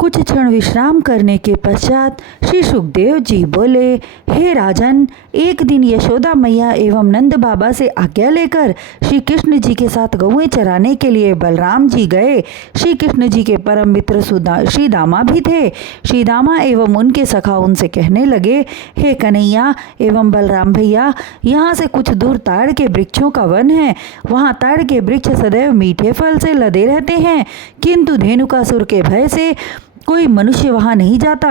कुछ क्षण विश्राम करने के पश्चात श्री सुखदेव जी बोले, हे राजन, एक दिन यशोदा मैया एवं नंद बाबा से आज्ञा लेकर श्री कृष्ण जी के साथ गौएं चराने के लिए बलराम जी गए। श्री कृष्ण जी के परम मित्र श्री दामा भी थे। श्री दामा एवं उनके सखा उनसे कहने लगे, हे कन्हैया एवं बलराम भैया, यहाँ से कुछ दूर ताड़ के वृक्षों का वन है। वहाँ ताड़ के वृक्ष सदैव मीठे फल से लदे रहते हैं, किंतु धेनुकासुर के भय से कोई मनुष्य वहाँ नहीं जाता।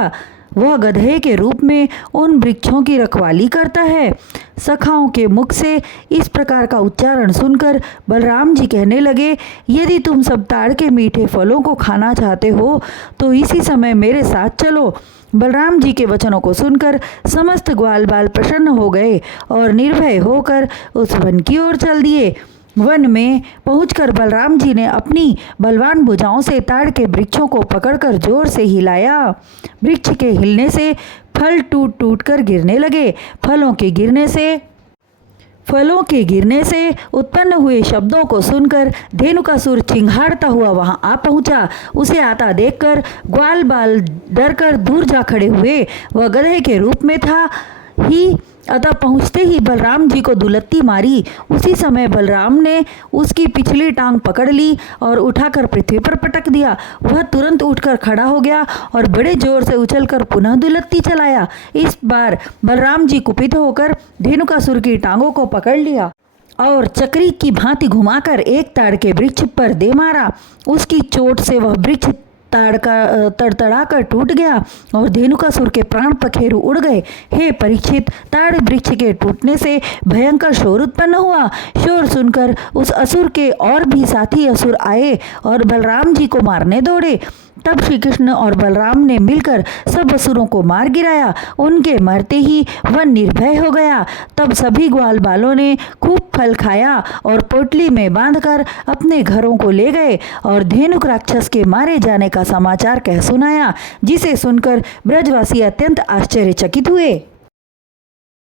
वह गधे के रूप में उन वृक्षों की रखवाली करता है। सखाओं के मुख से इस प्रकार का उच्चारण सुनकर बलराम जी कहने लगे, यदि तुम सब ताड़ के मीठे फलों को खाना चाहते हो तो इसी समय मेरे साथ चलो। बलराम जी के वचनों को सुनकर समस्त ग्वाल बाल प्रसन्न हो गए और निर्भय होकर उस वन की ओर चल दिए। वन में पहुंचकर बलराम जी ने अपनी बलवान भुजाओं से ताड़ के वृक्षों को पकड़कर जोर से हिलाया। वृक्ष के हिलने से फल टूट टूट कर गिरने लगे। फलों के गिरने से उत्पन्न हुए शब्दों को सुनकर धेनुकासुर चिंघाड़ता हुआ वहां आ पहुंचा। उसे आता देखकर ग्वाल बाल डरकर दूर जा खड़े हुए। वह गधे के रूप में था ही, अतः पहुंचते ही बलराम जी को दुलत्ती मारी। उसी समय बलराम ने उसकी पिछली टांग पकड़ ली और उठाकर पृथ्वी पर पटक दिया। वह तुरंत उठकर खड़ा हो गया और बड़े जोर से उछलकर पुनः दुलत्ती चलाया। इस बार बलराम जी कुपित होकर धेनुकासुर की टांगों को पकड़ लिया और चक्री की भांति घुमाकर एक ताड़ के वृक्ष पर दे मारा। उसकी चोट से वह वृक्ष तड़तड़ा कर टूट गया और धेनुकासुर के प्राण पखेरु उड़ गए। हे परीक्षित, ताड़ वृक्ष के टूटने से भयंकर शोर उत्पन्न हुआ। शोर सुनकर उस असुर के और भी साथी असुर आए और बलराम जी को मारने दौड़े। तब श्री कृष्ण और बलराम ने मिलकर सब असुरों को मार गिराया। उनके मरते ही वन निर्भय हो गया। तब सभी ग्वाल बालों ने खूब फल खाया और पोटली में बांधकर अपने घरों को ले गए और धेनुक राक्षस के मारे जाने का समाचार कह सुनाया, जिसे सुनकर ब्रजवासी अत्यंत आश्चर्यचकित हुए।